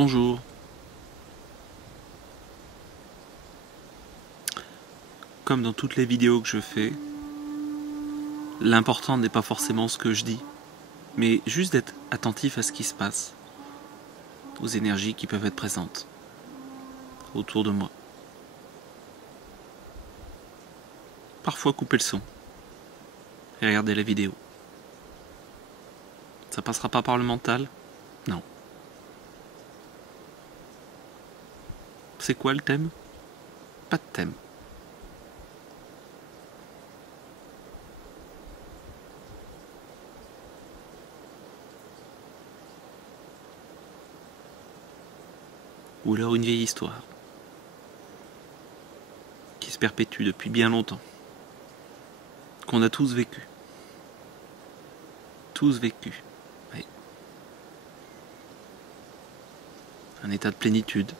Bonjour. Comme dans toutes les vidéos que je fais, l'important n'est pas forcément ce que je dis, mais juste d'être attentif à ce qui se passe, aux énergies qui peuvent être présentes autour de moi. Parfois couper le son et regarder la vidéo. Ça passera pas par le mental? Non. C'est quoi le thème? Pas de thème. Ou alors une vieille histoire qui se perpétue depuis bien longtemps, qu'on a tous vécu. Tous vécu. Oui. Un état de plénitude.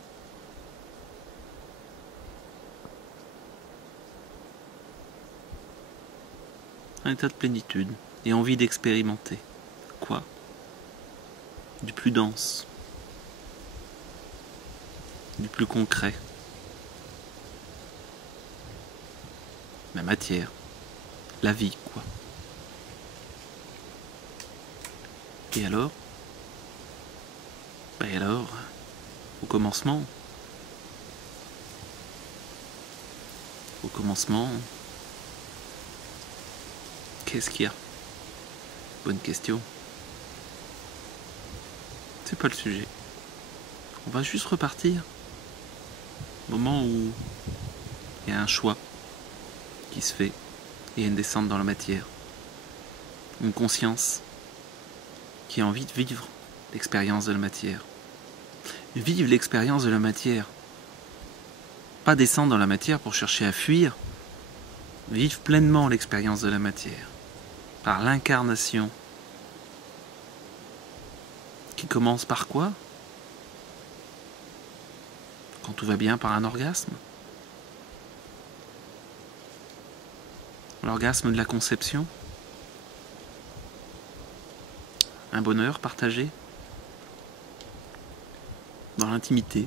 Un état de plénitude et envie d'expérimenter. Quoi? Du plus dense. Du plus concret. La matière. La vie, quoi. Et alors? Et alors, au commencement, qu'est-ce qu'il y a? Bonne question. C'est pas le sujet. On va juste repartir. Au moment où il y a un choix qui se fait et une descente dans la matière. Une conscience qui a envie de vivre l'expérience de la matière. Vivre l'expérience de la matière. Pas descendre dans la matière pour chercher à fuir. Vivre pleinement l'expérience de la matière. Par l'incarnation. Qui commence par quoi? Quand tout va bien, par un orgasme. L'orgasme de la conception. Un bonheur partagé. Dans l'intimité.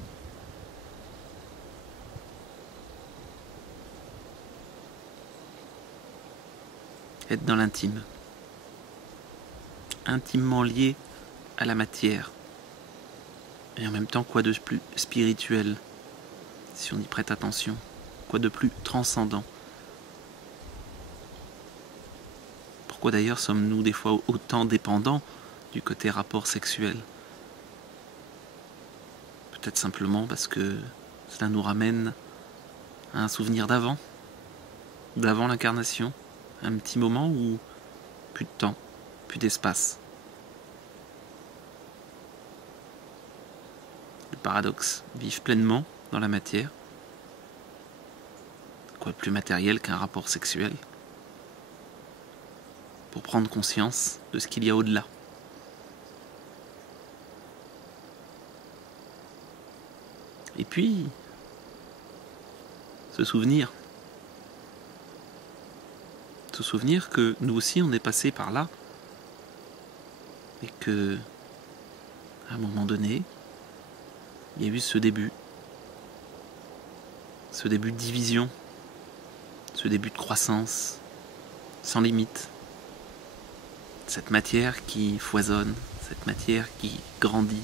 Être dans l'intime. Intimement lié à la matière. Et en même temps, quoi de plus spirituel, si on y prête attention? Quoi de plus transcendant? Pourquoi d'ailleurs sommes-nous des fois autant dépendants du côté rapport sexuel? Peut-être simplement parce que cela nous ramène à un souvenir d'avant l'incarnation, un petit moment où plus de temps, plus d'espace. Le paradoxe, vivre pleinement dans la matière. Quoi de plus matériel qu'un rapport sexuel? Pour prendre conscience de ce qu'il y a au-delà. Et puis, se souvenir que nous aussi on est passé par là et que, à un moment donné, il y a eu ce début de division, ce début de croissance sans limite, cette matière qui foisonne, cette matière qui grandit,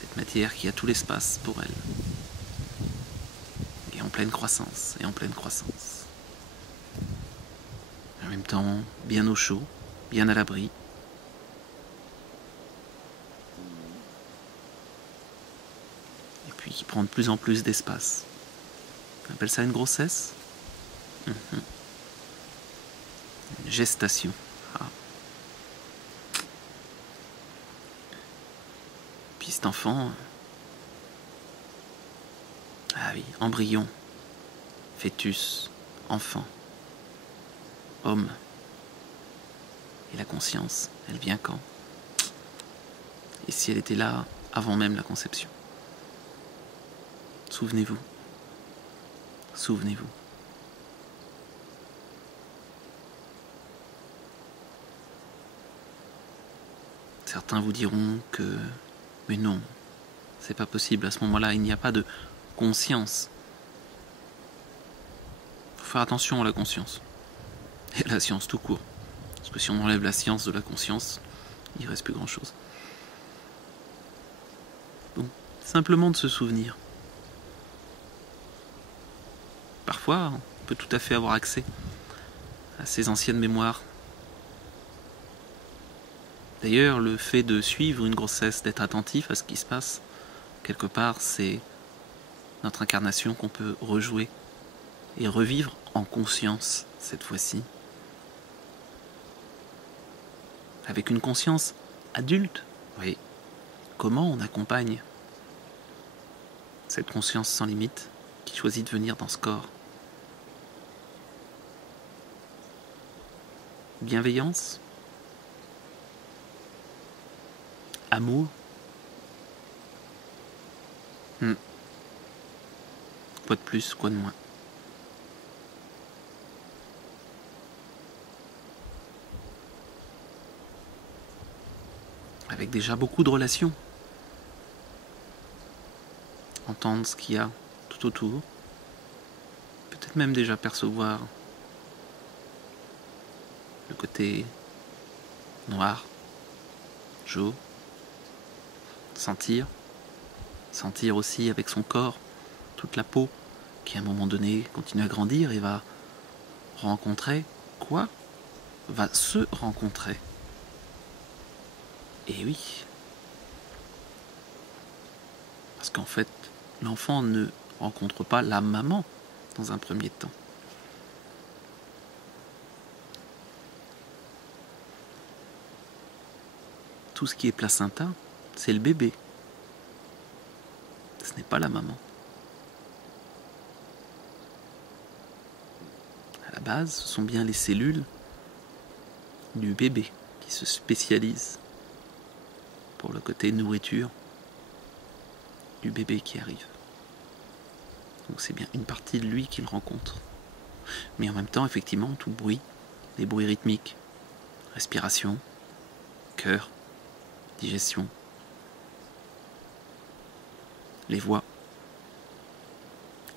cette matière qui a tout l'espace pour elle, et en pleine croissance, en même temps bien au chaud, bien à l'abri, et puis qui prend de plus en plus d'espace. On appelle ça une grossesse? Une gestation. Ah. Puis cet enfant, ah oui, embryon, fœtus, enfant, homme. Et la conscience, elle vient quand? Et si elle était là avant même la conception? Souvenez-vous. Certains vous diront que, mais non, C'est pas possible. À ce moment-là, il n'y a pas de conscience. Il faut faire attention à la conscience. Et à la science tout court. Parce que si on enlève la science de la conscience, il ne reste plus grand-chose. Donc, simplement de se souvenir. Parfois, on peut tout à fait avoir accès à ces anciennes mémoires. D'ailleurs, le fait de suivre une grossesse, d'être attentif à ce qui se passe, quelque part, c'est notre incarnation qu'on peut rejouer et revivre en conscience cette fois-ci. Avec une conscience adulte. Oui. Comment on accompagne cette conscience sans limite qui choisit de venir dans ce corps? Bienveillance, amour. Quoi de plus, quoi de moins? Avec déjà beaucoup de relations. Entendre ce qu'il y a tout autour. Peut-être même déjà percevoir le côté noir, jaune. Sentir aussi avec son corps toute la peau qui à un moment donné continue à grandir et va rencontrer quoi? Va se rencontrer. Et oui. Parce qu'en fait, l'enfant ne rencontre pas la maman dans un premier temps. Tout ce qui est placenta, c'est le bébé. Ce n'est pas la maman. À la base, ce sont bien les cellules du bébé qui se spécialisent pour le côté nourriture du bébé qui arrive. Donc c'est bien une partie de lui qu'il rencontre. Mais en même temps, effectivement, tout bruit, les bruits rythmiques, respiration, cœur, digestion, les voix,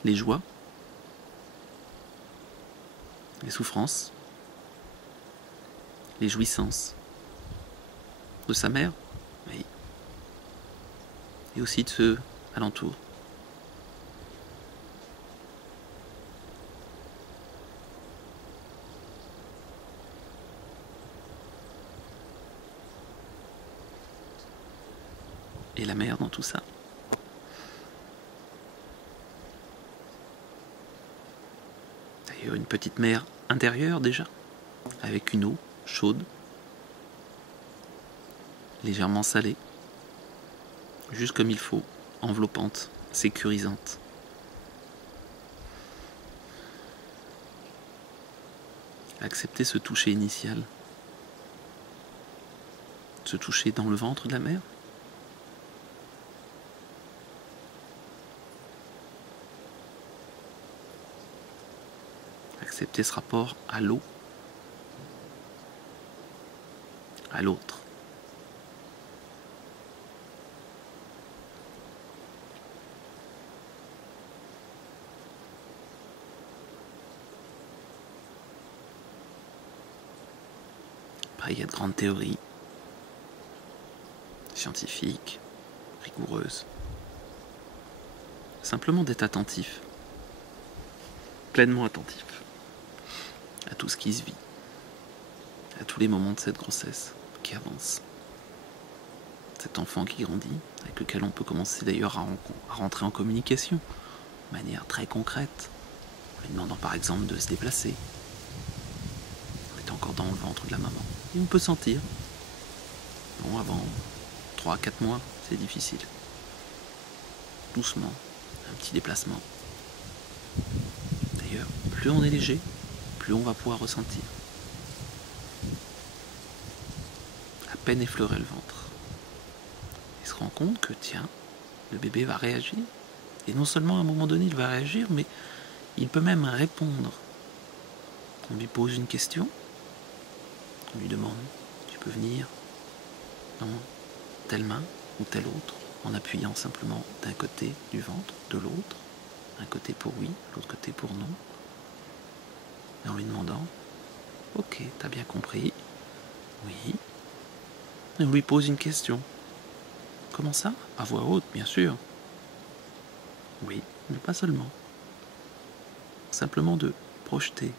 les joies, les souffrances, les jouissances de sa mère, oui, et aussi de ceux alentours. Et la mère dans tout ça. D'ailleurs, une petite mer intérieure déjà, avec une eau chaude, légèrement salée, juste comme il faut, enveloppante, sécurisante. Accepter ce toucher initial, se toucher dans le ventre de la mère. Accepter ce rapport à l'eau, à l'autre. Après, il y a de grandes théories scientifiques, rigoureuses. Simplement d'être attentif, pleinement attentif à tout ce qui se vit, à tous les moments de cette grossesse qui avance. Cet enfant qui grandit, avec lequel on peut commencer d'ailleurs à rentrer en communication, de manière très concrète, en lui demandant par exemple de se déplacer. On est encore dans le ventre de la maman. Et on peut sentir. Bon, avant 3-4 mois, c'est difficile. Doucement, un petit déplacement. D'ailleurs, plus on est léger, plus on va pouvoir ressentir. À peine effleurer le ventre. Il se rend compte que, tiens, le bébé va réagir. Et non seulement à un moment donné, il va réagir, mais il peut même répondre. On lui pose une question. On lui demande, tu peux venir dans telle main ou telle autre. en appuyant simplement d'un côté du ventre, de l'autre, un côté pour oui, l'autre côté pour non, et en lui demandant « Ok, t'as bien compris ? Oui. » Et on lui pose une question. « Comment ça ? À voix haute, bien sûr. » Oui, mais pas seulement. Simplement de projeter.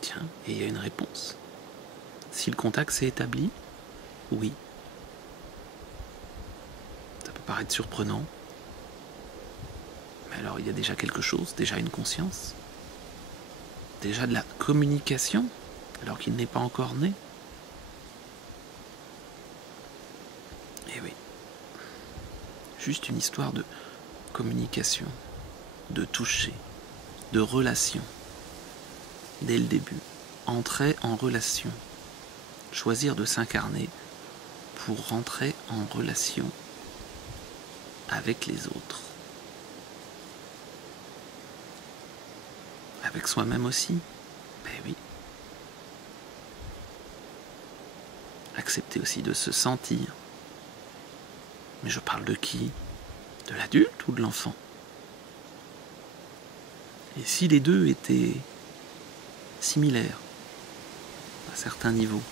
Tiens, et il y a une réponse. Si le contact s'est établi, oui. Ça peut paraître surprenant, mais alors il y a déjà quelque chose, déjà une conscience, déjà de la communication, alors qu'il n'est pas encore né. Et oui, juste une histoire de communication, de toucher, de relation, dès le début, entrer en relation, choisir de s'incarner pour rentrer en relation avec les autres, avec soi-même aussi. Ben oui. Accepter aussi de se sentir. Mais je parle de qui ? De l'adulte ou de l'enfant ? Et si les deux étaient similaires à certains niveaux,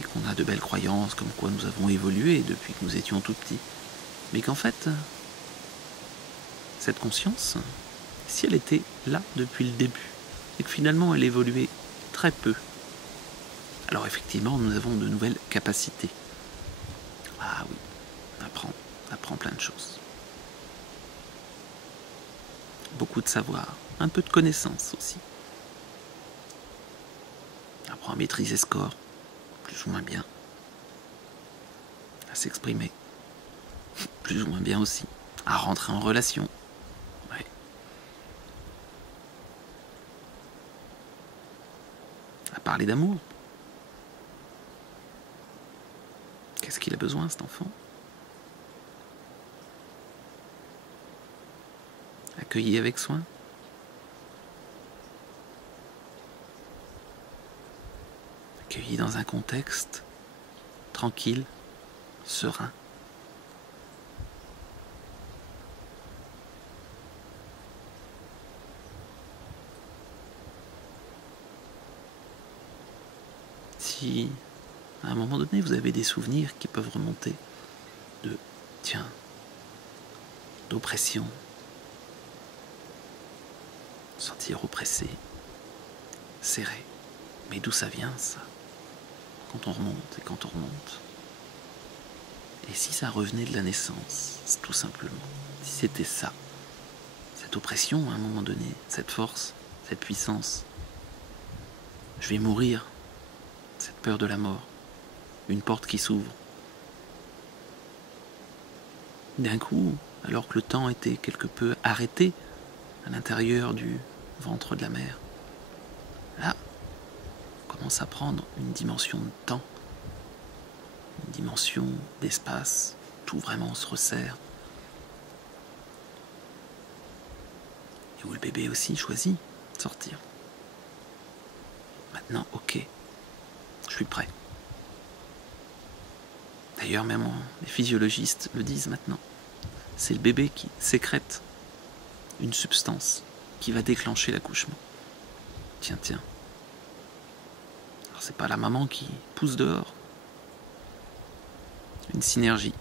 et qu'on a de belles croyances comme quoi nous avons évolué depuis que nous étions tout petits, mais qu'en fait, cette conscience, si elle était là depuis le début, et que finalement elle évoluait très peu, alors effectivement nous avons de nouvelles capacités. Ah oui, on apprend plein de choses. Beaucoup de savoir, un peu de connaissances aussi. On apprend à maîtriser ce corps, plus ou moins bien, à s'exprimer, plus ou moins bien aussi, à rentrer en relation. Ouais. À parler d'amour. Qu'est-ce qu'il a besoin, cet enfant ? Accueilli avec soin. Accueilli dans un contexte tranquille, serein. Si à un moment donné vous avez des souvenirs qui peuvent remonter de d'oppression, sentir oppressé, serré, mais d'où ça vient ça ? Quand on remonte et quand on remonte. Et si ça revenait de la naissance, tout simplement, si c'était ça, cette oppression à un moment donné, cette force, cette puissance, je vais mourir, cette peur de la mort, une porte qui s'ouvre. D'un coup, alors que le temps était quelque peu arrêté à l'intérieur du ventre de la mère, là, on commence à prendre une dimension de temps, une dimension d'espace, tout vraiment se resserre. Et où le bébé aussi choisit de sortir. Maintenant, ok, je suis prêt. D'ailleurs, même les physiologistes le disent maintenant. C'est le bébé qui sécrète une substance qui va déclencher l'accouchement. Tiens. Alors c'est pas la maman qui pousse dehors. Une synergie.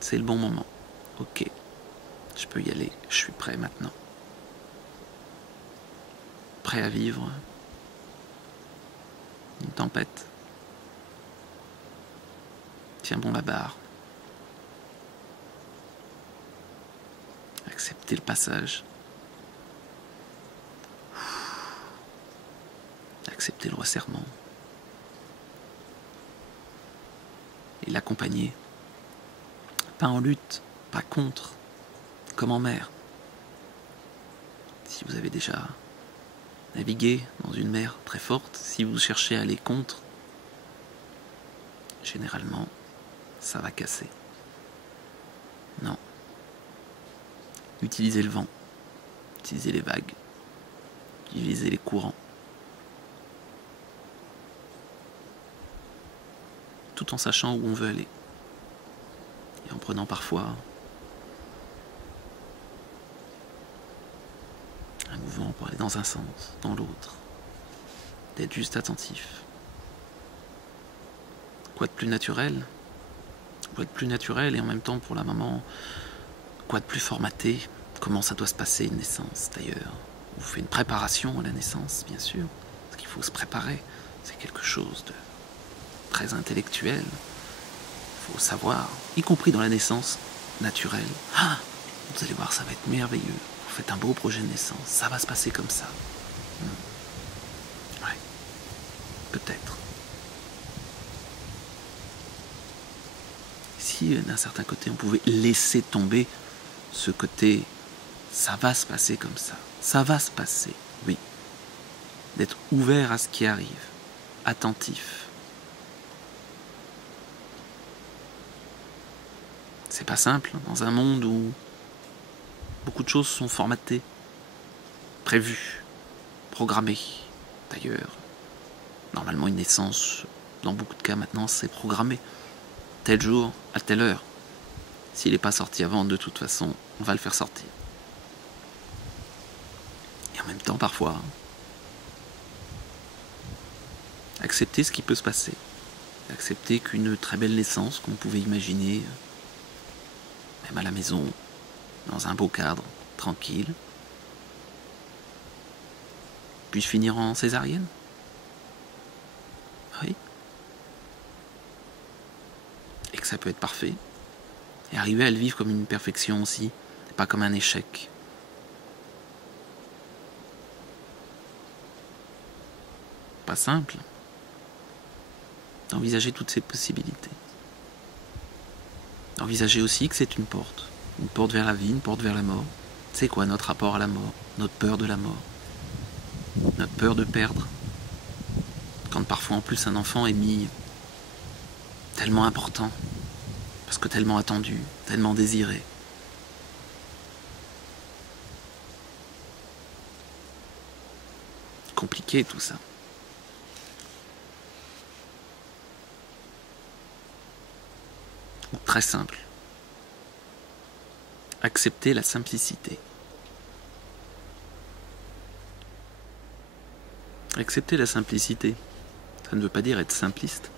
C'est le bon moment. Ok, je peux y aller, je suis prêt maintenant. Prêt à vivre une tempête. Tiens bon la barre. Accepter le passage. Accepter le resserrement. Et l'accompagner. Pas en lutte, pas contre, comme en mer. Si vous avez déjà navigué dans une mer très forte, si vous cherchez à aller contre, généralement, ça va casser. Non. Utilisez le vent, utilisez les vagues, utilisez les courants. tout en sachant où on veut aller. Et en prenant parfois un mouvement pour aller dans un sens, dans l'autre. D'être juste attentif. Quoi de plus naturel? Quoi de plus naturel et en même temps pour la maman, quoi de plus formaté? Comment ça doit se passer une naissance d'ailleurs? On fait une préparation à la naissance, bien sûr, parce qu'il faut se préparer. C'est quelque chose de très intellectuel. Il faut savoir, y compris dans la naissance naturelle. Ah, vous allez voir, ça va être merveilleux. Vous faites un beau projet de naissance, ça va se passer comme ça. Ouais, peut-être. Si d'un certain côté on pouvait laisser tomber ce côté, ça va se passer comme ça va se passer, oui. D'être ouvert à ce qui arrive, attentif. C'est pas simple dans un monde où beaucoup de choses sont formatées, prévues, programmées. D'ailleurs, normalement une naissance, dans beaucoup de cas maintenant, c'est programmé. Tel jour, à telle heure. S'il n'est pas sorti avant, de toute façon, on va le faire sortir. Et en même temps, parfois, accepter ce qui peut se passer. Accepter qu'une très belle naissance qu'on pouvait imaginer, même à la maison, dans un beau cadre, tranquille, puisse finir en césarienne. Oui. Et que ça peut être parfait. Et arriver à le vivre comme une perfection aussi, et pas comme un échec. Pas simple d'envisager toutes ces possibilités. D'envisager aussi que c'est une porte vers la vie, une porte vers la mort. C'est quoi notre rapport à la mort, notre peur de la mort, notre peur de perdre. Quand parfois en plus un enfant est mis tellement important, parce que tellement attendu, tellement désiré. Compliqué tout ça. Très simple. Accepter la simplicité. Accepter la simplicité, ça ne veut pas dire être simpliste.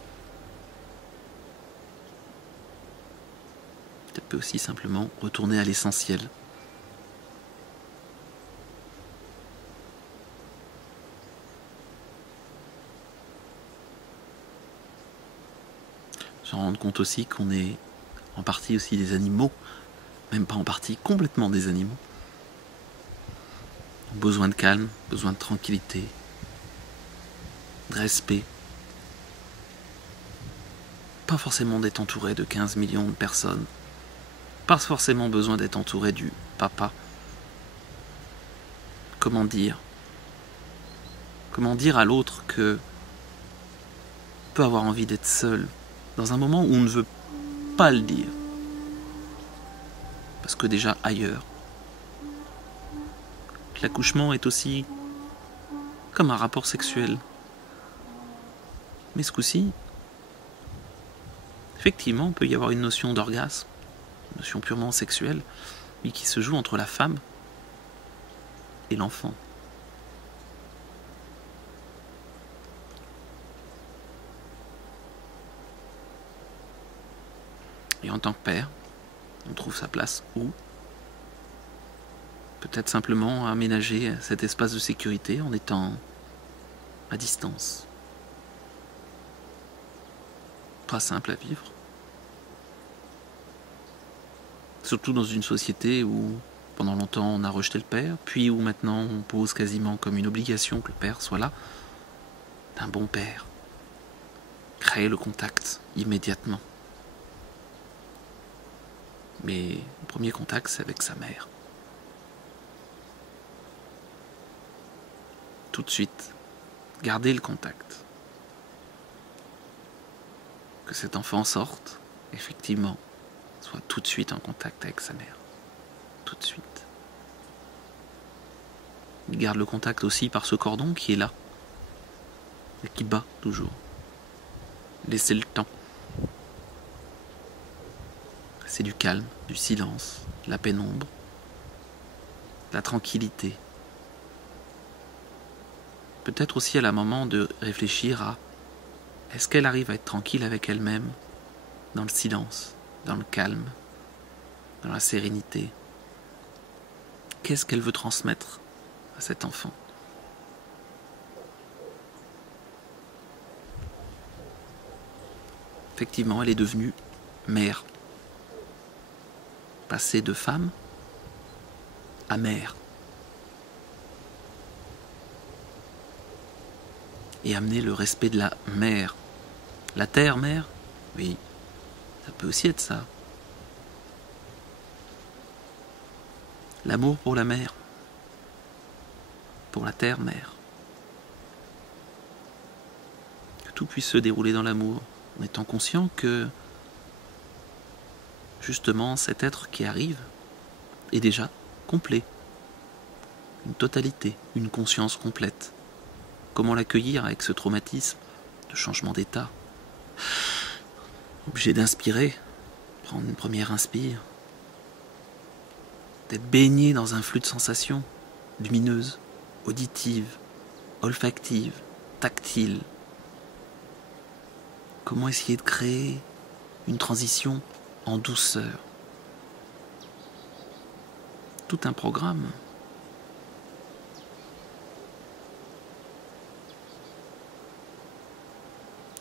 Ça peut aussi simplement retourner à l'essentiel. Se rendre compte aussi qu'on est en partie aussi des animaux, même pas en partie, complètement des animaux. Besoin de calme, besoin de tranquillité, de respect. Pas forcément d'être entouré de 15 millions de personnes. Pas forcément besoin d'être entouré du papa. Comment dire à l'autre que on peut avoir envie d'être seul dans un moment où on ne veut pas le dire. Parce que déjà ailleurs, l'accouchement est aussi comme un rapport sexuel. Mais ce coup-ci, effectivement, il peut y avoir une notion d'orgasme, une notion purement sexuelle, mais qui se joue entre la femme et l'enfant. Et en tant que père, on trouve sa place où? Peut-être simplement aménager cet espace de sécurité en étant à distance. Pas simple à vivre. Surtout dans une société où pendant longtemps on a rejeté le père, puis où maintenant on pose quasiment comme une obligation que le père soit là. Un bon père. Créer le contact immédiatement. Mais le premier contact, c'est avec sa mère. Tout de suite, garder le contact. Que cet enfant sorte, effectivement, soit tout de suite en contact avec sa mère. Tout de suite. Il garde le contact aussi par ce cordon qui est là. Et qui bat toujours. Laissez le temps. c'est du calme, du silence, de la pénombre, de la tranquillité. Peut-être aussi à la moment de réfléchir à est-ce qu'elle arrive à être tranquille avec elle-même, dans le silence, dans le calme, dans la sérénité. Qu'est-ce qu'elle veut transmettre à cet enfant? Effectivement, elle est devenue mère. Passée de femme à mère. Et amener le respect de la mère. La terre, mère? Oui, ça peut aussi être ça. L'amour pour la mère. Pour la terre, mère. Que tout puisse se dérouler dans l'amour, en étant conscient que, justement, cet être qui arrive est déjà complet. Une totalité, une conscience complète. Comment l'accueillir avec ce traumatisme de changement d'état? Obligé d'inspirer, prendre une première inspire, d'être baigné dans un flux de sensations lumineuses, auditives, olfactives, tactiles. Comment essayer de créer une transition en douceur? Tout un programme.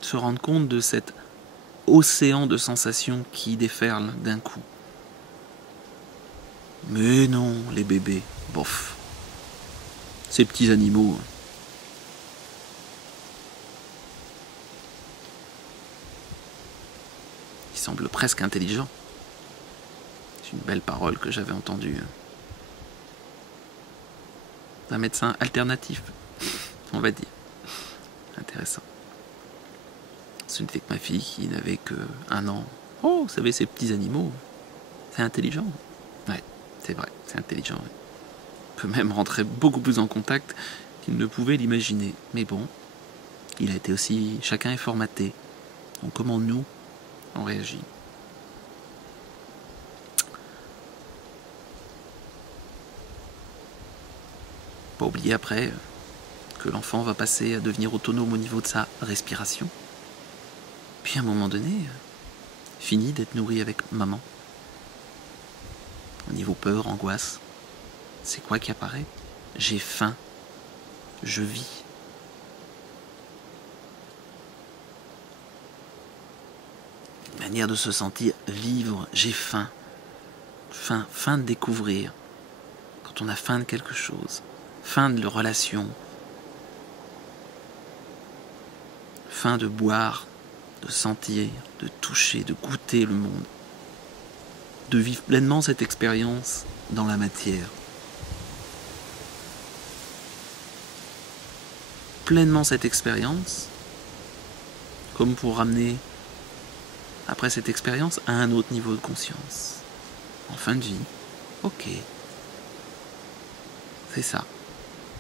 Se rendre compte de cet océan de sensations qui déferle d'un coup. Mais non, les bébés, bof. Ces petits animaux. Ils semblent presque intelligents. C'est une belle parole que j'avais entendue d'un médecin alternatif, on va dire. Intéressant. Ce n'était que ma fille qui n'avait que 1 an. Oh, vous savez, ces petits animaux, c'est intelligent. Ouais, c'est vrai, c'est intelligent. Ouais. On peut même rentrer beaucoup plus en contact qu'il ne pouvait l'imaginer. Mais bon, il a été aussi... Chacun est formaté. Donc comment nous, on réagit? Pas oublier après que l'enfant va passer à devenir autonome au niveau de sa respiration. Puis à un moment donné, fini d'être nourri avec maman. Au niveau peur, angoisse, c'est quoi qui apparaît? J'ai faim, je vis. Une manière de se sentir vivre, j'ai faim. Faim de découvrir. Quand on a faim de quelque chose, faim de relation, faim de boire, de sentir, de toucher, de goûter le monde, de vivre pleinement cette expérience dans la matière. Pleinement cette expérience, comme pour ramener, après cette expérience, à un autre niveau de conscience. En fin de vie, ok. C'est ça,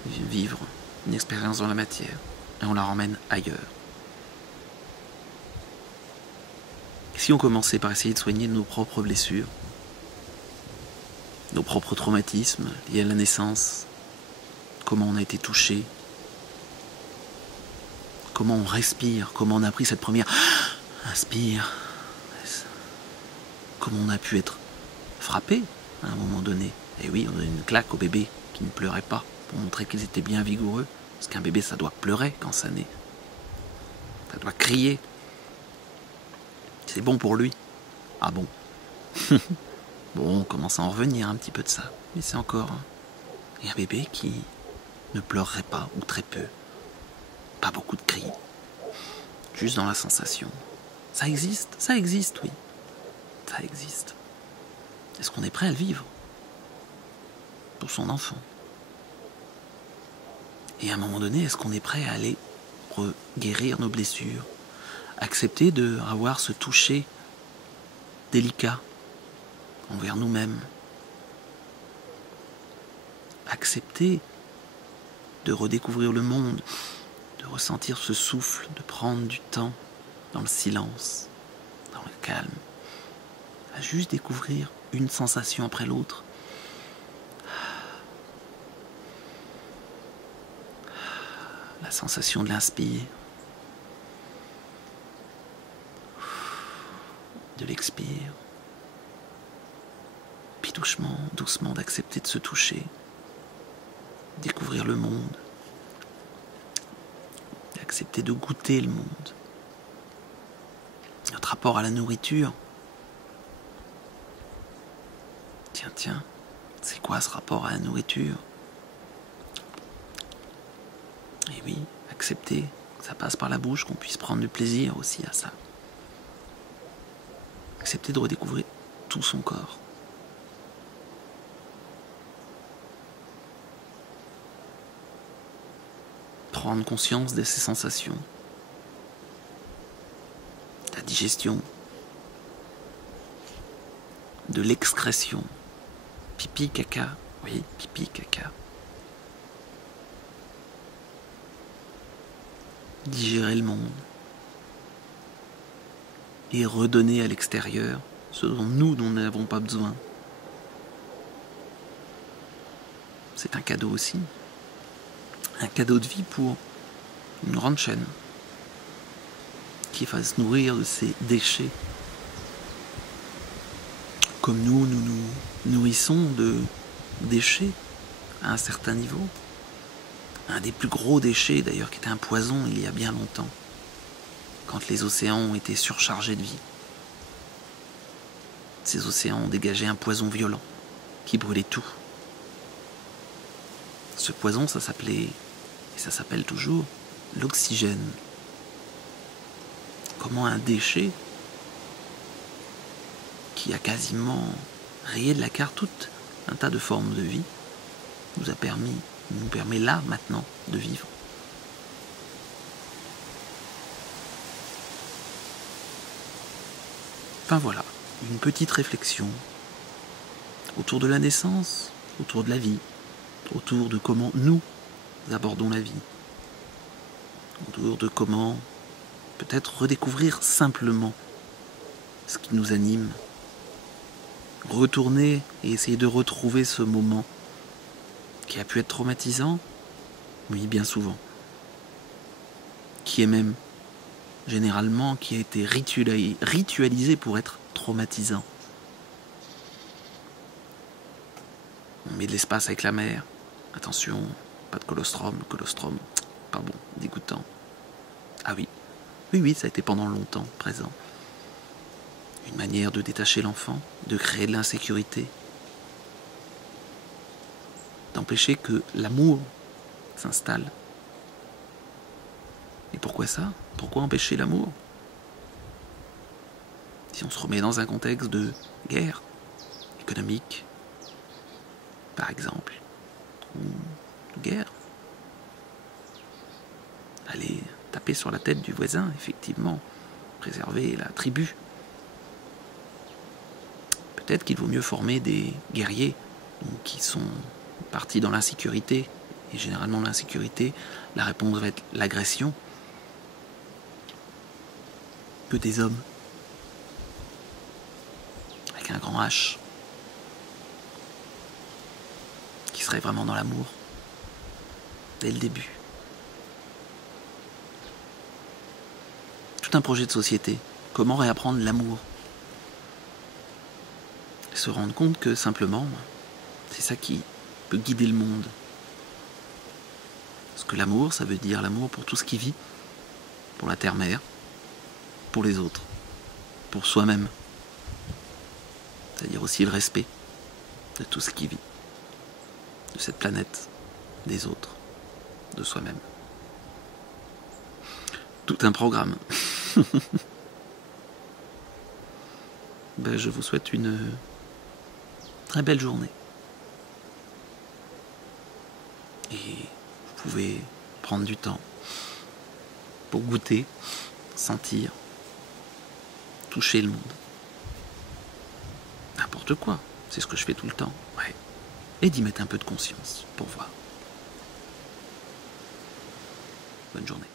vivre une expérience dans la matière, et on la ramène ailleurs. Si on commençait par essayer de soigner nos propres blessures, nos propres traumatismes liés à la naissance, comment on a été touché, comment on respire, comment on a pris cette première inspire, comment on a pu être frappé à un moment donné. Et oui, on a une claque au bébé qui ne pleurait pas pour montrer qu'ils étaient bien vigoureux, parce qu'un bébé ça doit pleurer quand ça naît, ça doit crier. C'est bon pour lui. Ah bon? Bon, on commence à en revenir un petit peu de ça. Mais c'est encore un bébé qui ne pleurerait pas, ou très peu. Pas beaucoup de cris. Juste dans la sensation. Ça existe, oui. Ça existe. Est-ce qu'on est prêt à le vivre? Pour son enfant. Et à un moment donné, est-ce qu'on est prêt à aller guérir nos blessures? Accepter d'avoir ce toucher délicat envers nous-mêmes. Accepter de redécouvrir le monde, de ressentir ce souffle, de prendre du temps dans le silence, dans le calme, à juste découvrir une sensation après l'autre. La sensation de l'inspire, de l'expire, puis doucement, doucement d'accepter de se toucher, découvrir le monde, d'accepter de goûter le monde. Notre rapport à la nourriture. Tiens, c'est quoi ce rapport à la nourriture? Et oui, accepter que ça passe par la bouche, qu'on puisse prendre du plaisir aussi à ça. Accepter de redécouvrir tout son corps. Prendre conscience de ses sensations. De la digestion. De l'excrétion. Pipi, caca. Oui, pipi, caca. Digérer le monde. Et redonner à l'extérieur ce dont nous n'avons pas besoin. C'est un cadeau aussi. Un cadeau de vie pour une grande chaîne qui va se nourrir de ces déchets. Comme nous nous nourrissons de déchets à un certain niveau. Un des plus gros déchets d'ailleurs qui était un poison il y a bien longtemps, quand les océans ont été surchargés de vie. Ces océans ont dégagé un poison violent qui brûlait tout. Ce poison, ça s'appelait, et ça s'appelle toujours, l'oxygène. Comment un déchet qui a quasiment rayé de la carte tout un tas de formes de vie nous permet là, maintenant, de vivre. Enfin voilà, une petite réflexion autour de la naissance, autour de la vie, autour de comment nous abordons la vie, autour de comment peut-être redécouvrir simplement ce qui nous anime, retourner et essayer de retrouver ce moment qui a pu être traumatisant, oui, bien souvent, qui est même généralement qui a été ritualisé pour être traumatisant. On met de l'espace avec la mer, attention, pas de colostrum, pas bon, dégoûtant. Ah oui, ça a été pendant longtemps présent. Une manière de détacher l'enfant, de créer de l'insécurité, d'empêcher que l'amour s'installe. Et pourquoi ça? Pourquoi empêcher l'amour? Si on se remet dans un contexte de guerre économique, par exemple, ou de guerre, aller taper sur la tête du voisin, effectivement, préserver la tribu. Peut-être qu'il vaut mieux former des guerriers qui sont partis dans l'insécurité. Et généralement, l'insécurité, la réponse va être l'agression, que des hommes avec un grand H qui seraient vraiment dans l'amour dès le début. Tout un projet de société. Comment réapprendre l'amour? Et se rendre compte que simplement, c'est ça qui peut guider le monde. Parce que l'amour, ça veut dire l'amour pour tout ce qui vit, pour la terre-mère, pour les autres, pour soi-même. C'est-à-dire aussi le respect de tout ce qui vit, de cette planète, des autres, de soi-même. Tout un programme. Je vous souhaite une très belle journée. Et vous pouvez prendre du temps pour goûter, sentir, toucher le monde. N'importe quoi, c'est ce que je fais tout le temps. Ouais. Et d'y mettre un peu de conscience pour voir. Bonne journée.